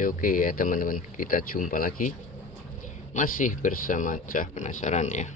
Oke ya teman-teman, kita jumpa lagi masih bersama Cah Penasaran ya.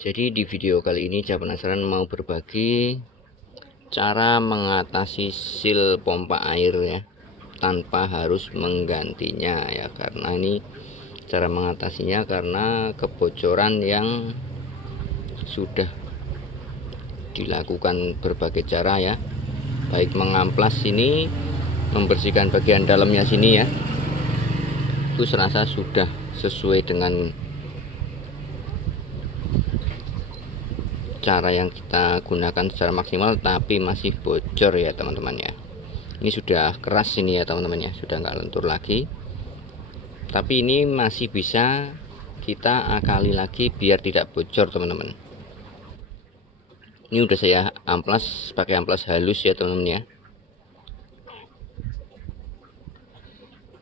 Jadi di video kali ini Cah Penasaran mau berbagi cara mengatasi sil pompa air ya, tanpa harus menggantinya ya. Karena ini cara mengatasinya karena kebocoran yang sudah dilakukan berbagai cara ya, baik mengamplas sini, membersihkan bagian dalamnya sini ya, itu serasa sudah sesuai dengan cara yang kita gunakan secara maksimal, tapi masih bocor ya teman-teman ya. Ini sudah keras ini ya teman-teman ya, sudah nggak lentur lagi, tapi ini masih bisa kita akali lagi biar tidak bocor teman-teman. Ini udah saya amplas pakai amplas halus ya teman-teman ya.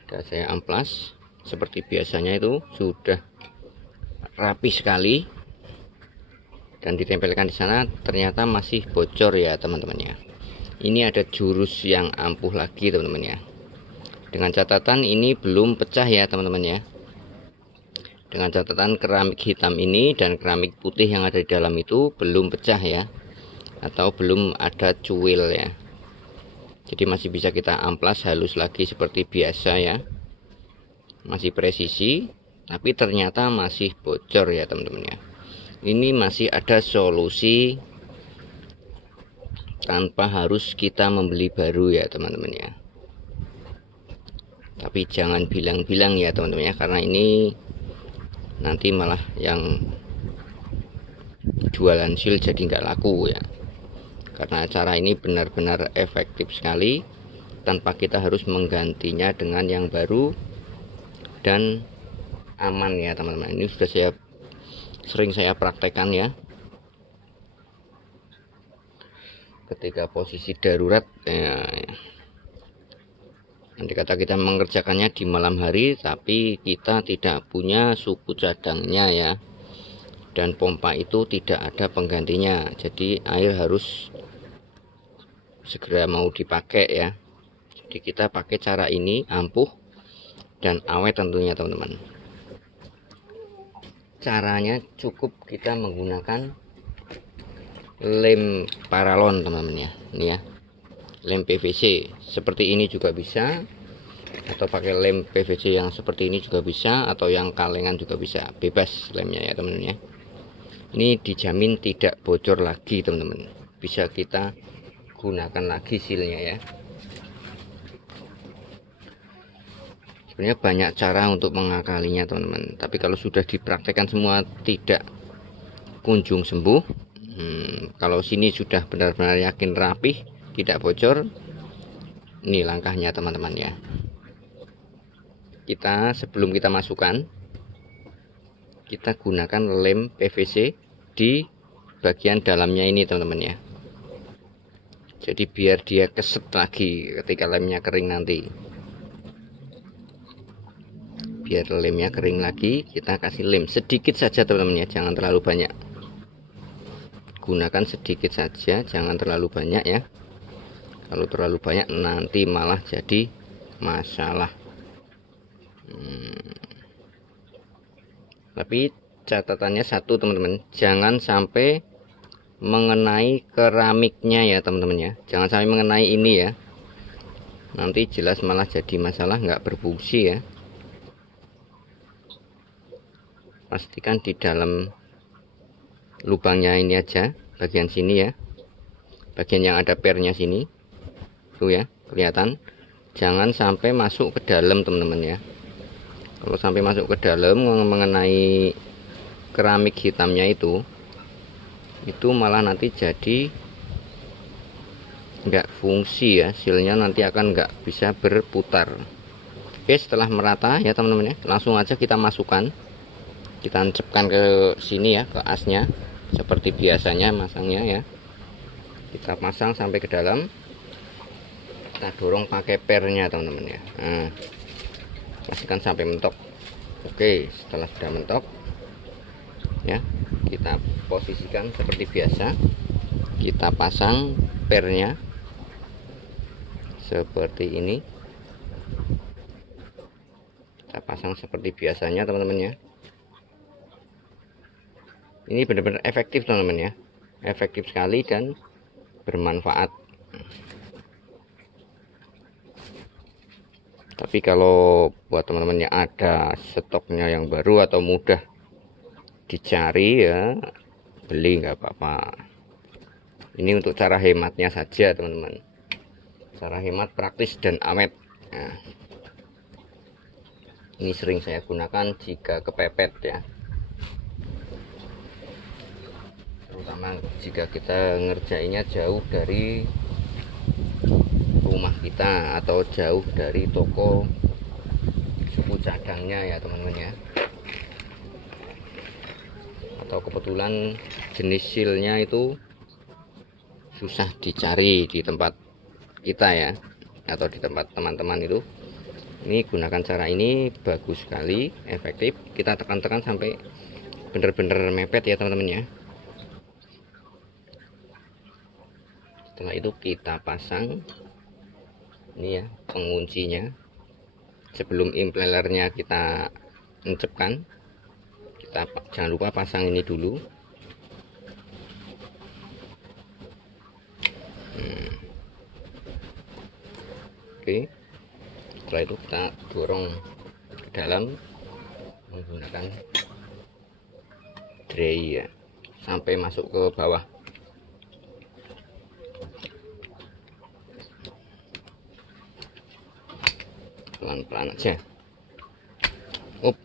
Udah saya amplas seperti biasanya, itu sudah rapi sekali, dan ditempelkan di sana ternyata masih bocor ya teman-teman ya. Ini ada jurus yang ampuh lagi teman-teman ya, dengan catatan ini belum pecah ya teman-teman ya. Dengan catatan keramik hitam ini dan keramik putih yang ada di dalam itu belum pecah ya, atau belum ada cuil ya. Jadi masih bisa kita amplas halus lagi seperti biasa ya, masih presisi, tapi ternyata masih bocor ya teman-teman ya. Ini masih ada solusi tanpa harus kita membeli baru ya teman-teman ya. Tapi jangan bilang-bilang ya teman-teman ya, karena ini nanti malah yang jualan sil jadi nggak laku ya. Karena cara ini benar-benar efektif sekali tanpa kita harus menggantinya dengan yang baru dan aman ya teman-teman. Ini sudah sering saya praktekkan ya, ketika posisi darurat ya. Nanti kata kita mengerjakannya di malam hari, tapi kita tidak punya suku cadangnya ya, dan pompa itu tidak ada penggantinya, jadi air harus segera mau dipakai ya. Jadi kita pakai cara ini, ampuh dan awet tentunya teman-teman. Caranya cukup kita menggunakan lem paralon teman-teman ya. Ini ya, lem PVC seperti ini juga bisa, atau pakai lem PVC yang seperti ini juga bisa, atau yang kalengan juga bisa, bebas lemnya ya teman-teman ya. Ini dijamin tidak bocor lagi teman-teman, bisa kita gunakan lagi silnya ya. Sebenarnya banyak cara untuk mengakalinya teman-teman, tapi kalau sudah dipraktekkan semua tidak kunjung sembuh. Kalau sini sudah benar-benar yakin rapih, tidak bocor, ini langkahnya teman-teman ya. Kita sebelum kita masukkan, kita gunakan lem PVC di bagian dalamnya ini teman-teman ya. Jadi biar dia keset lagi ketika lemnya kering nanti. Biar lemnya kering lagi, kita kasih lem sedikit saja teman-teman ya, jangan terlalu banyak. Gunakan sedikit saja, jangan terlalu banyak ya. Kalau terlalu banyak nanti malah jadi masalah. Tapi catatannya satu teman-teman, jangan sampai mengenai keramiknya ya teman-teman ya, jangan sampai mengenai ini ya, nanti jelas malah jadi masalah, nggak berfungsi ya. Pastikan di dalam lubangnya ini aja, bagian sini ya, bagian yang ada pernya sini tuh ya, kelihatan. Jangan sampai masuk ke dalam teman-teman ya. Kalau sampai masuk ke dalam mengenai keramik hitamnya itu malah nanti jadi nggak fungsi ya, silnya nanti akan nggak bisa berputar. Oke, setelah merata ya teman-teman ya, langsung aja kita masukkan, kita tancapkan ke sini ya, ke asnya seperti biasanya masangnya ya. Kita pasang sampai ke dalam, kita dorong pakai pernya teman-teman ya. Nah, pastikan sampai mentok. Oke, setelah sudah mentok ya, kita posisikan seperti biasa, kita pasang pernya seperti ini. Kita pasang seperti biasanya teman-teman ya. Ini benar-benar efektif teman-teman ya, efektif sekali dan bermanfaat. Tapi kalau buat teman-teman yang ada stoknya yang baru atau mudah dicari ya, beli nggak apa-apa. Ini untuk cara hematnya saja teman-teman, cara hemat praktis dan awet. Nah, ini sering saya gunakan jika kepepet ya, terutama jika kita ngerjainnya jauh dari rumah kita atau jauh dari toko suku cadangnya ya teman-teman ya, atau kebetulan jenis silnya itu susah dicari di tempat kita ya, atau di tempat teman-teman itu. Ini gunakan cara ini bagus sekali, efektif. Kita tekan-tekan sampai benar-benar mepet ya teman-teman ya. Setelah itu kita pasang ini ya penguncinya. Sebelum impellernya kita encepkan, kita jangan lupa pasang ini dulu. Oke, setelah itu kita dorong ke dalam menggunakan tray ya, sampai masuk ke bawah. Pelan-pelan aja. Up.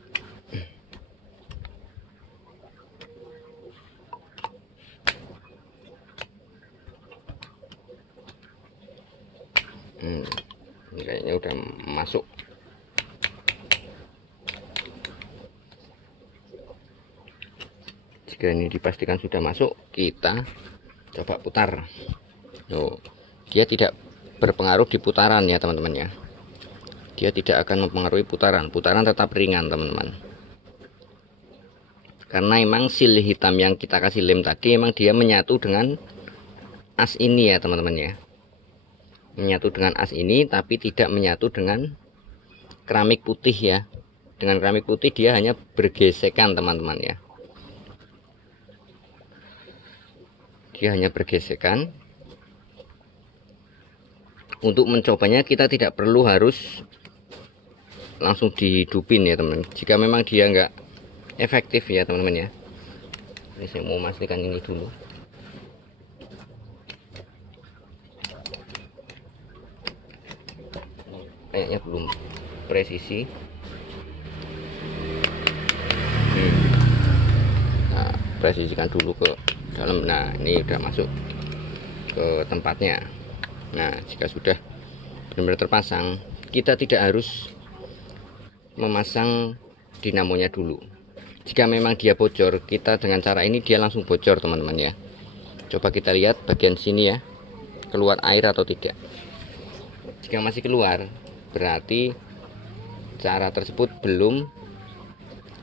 Ini kayaknya udah masuk. Jika ini dipastikan sudah masuk, kita coba putar. Loh, dia tidak berpengaruh di putaran ya teman-teman ya. Dia tidak akan mempengaruhi putaran. Putaran tetap ringan teman-teman. Karena emang sil hitam yang kita kasih lem tadi emang dia menyatu dengan as ini ya teman-teman ya. Menyatu dengan as ini, tapi tidak menyatu dengan keramik putih ya. Dengan keramik putih dia hanya bergesekan teman-teman ya. Dia hanya bergesekan. Untuk mencobanya kita tidak perlu harus langsung dihidupin ya teman. Jika memang dia nggak efektif ya teman-teman ya. Ini saya mau memastikan ini dulu. Kayaknya belum presisi. Nah, presisikan dulu ke dalam. Nah, ini udah masuk ke tempatnya. Nah, jika sudah benar-benar terpasang, kita tidak harus memasang dinamonya dulu. Jika memang dia bocor, kita dengan cara ini dia langsung bocor teman-teman ya. Coba kita lihat bagian sini ya, keluar air atau tidak. Jika masih keluar, berarti cara tersebut belum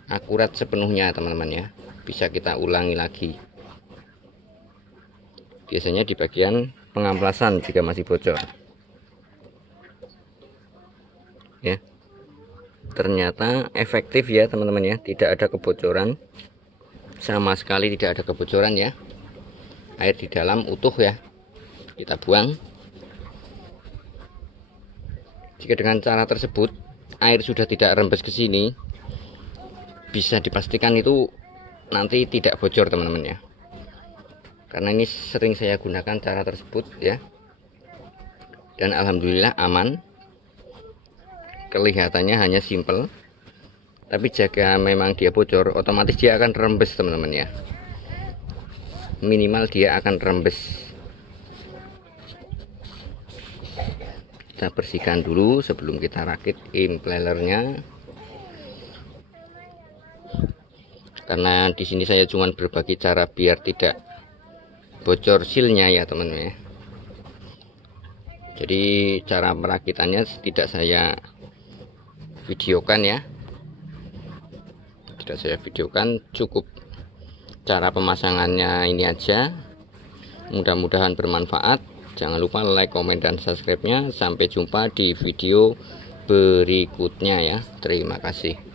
akurat sepenuhnya teman-teman ya. Bisa kita ulangi lagi. Biasanya di bagian pengamplasan jika masih bocor ya. Ternyata efektif ya teman-teman ya, tidak ada kebocoran, sama sekali tidak ada kebocoran ya. Air di dalam utuh ya, kita buang. Jika dengan cara tersebut air sudah tidak rembes ke sini, bisa dipastikan itu nanti tidak bocor teman-teman ya. Karena ini sering saya gunakan cara tersebut ya, dan alhamdulillah aman. Kelihatannya hanya simple, tapi jika memang dia bocor, otomatis dia akan rembes teman-teman ya. Minimal dia akan rembes. Kita bersihkan dulu sebelum kita rakit impellernya. Karena di sini saya cuma berbagi cara biar tidak bocor silnya ya teman-teman ya. Jadi cara perakitannya tidak saya videokan ya, tidak saya videokan, cukup cara pemasangannya ini aja. Mudah-mudahan bermanfaat. Jangan lupa like, komen, dan subscribe-nya. Sampai jumpa di video berikutnya ya. Terima kasih.